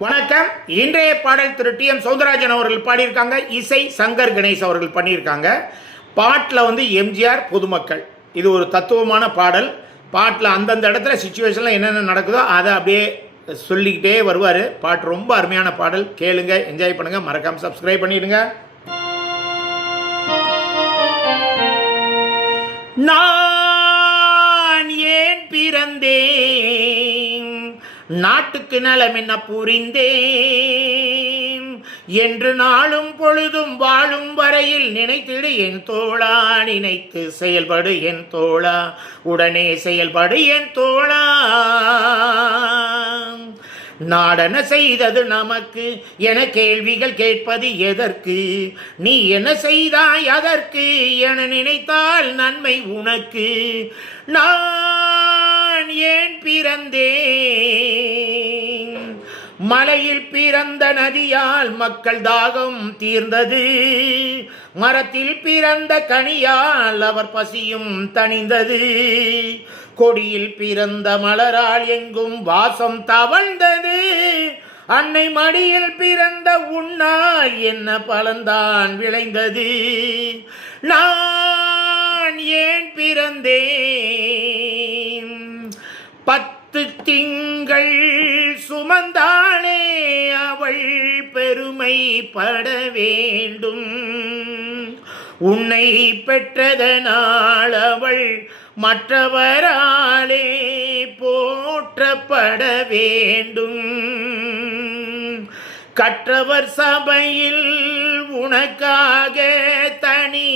வணக்கம். இன்றைய பாடல் திரு டி.எம். சௌந்தரராஜன் அவர்கள் பாடியிருக்காங்க. இசை சங்கர் கணேஷ் அவர்கள் பண்ணியிருக்காங்க. பாட்டில் எம்ஜிஆர் பொதுமக்கள், இது ஒரு தத்துவமான பாடல். பாட்டில் அந்தந்த இடத்துல சுச்சுவேஷனில் என்னென்ன நடக்குதோ அதை அப்படியே சொல்லிக்கிட்டே வருவார். பாட்டு ரொம்ப அருமையான பாடல். கேளுங்க, என்ஜாய் பண்ணுங்கள். மறக்காமல் சப்ஸ்கிரைப் பண்ணிடுங்க. நான் ஏன் பிறந்தேன், நாட்டுக்கு நலம் என்ன புரிந்தேன் என்று நாளும் பொழுதும் வாழும் வரையில் நினைத்திடு என் தோழா, நினைத்து செயல்படு என் தோழா, உடனே செயல்படு என் தோழா. நாடென செய்தது நமக்கு என கேள்விகள் கேட்பது எதற்கு, நீ என்ன செய்தாய் அதற்கு என நினைத்தால் நன்மை உனக்கு. நான் ஏன் பிறந்தேன், மலையில் பிறந்த நதியால் மக்கள் தாகம் தீர்ந்தது, மரத்தில் பிறந்த கனியால் அவர் பசியும் தணிந்தது, கொடியில் பிறந்த மலரால் எங்கும் வாசம் தவழ்ந்தது, அன்னை மடியில் பிறந்த உன்னால் என்ன பலன்தான் விளைந்தது. நான் ஏன் பிறந்தேன், 10 திங்கள் சுமந்தாளே அவள் பெருமைப்பட வேண்டும், உன்னை பெற்றதனால் அவள் மற்றவராலே போற்றப்பட வேண்டும், கற்றவர் சபையில் உனக்காக தனி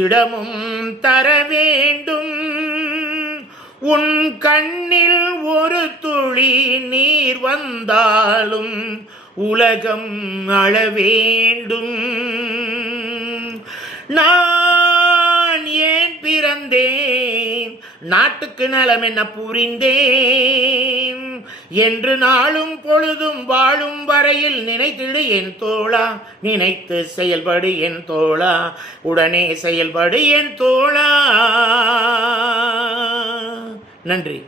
இடமும் தர வேண்டும், உன் கண்ணில் ஒரு துளி நீர் வந்தாலும் உலகம் அழ வேண்டும். நான் ஏன் பிறந்தேன், நாட்டுக்கு நலம் என்ன புரிந்தேன் என்று நாளும் பொழுதும் வாழும் வரையில் நினைத்திடு என் தோழா, நினைத்து செயல்படு என் தோழா, உடனே செயல்படு என் தோழா. நன்றி.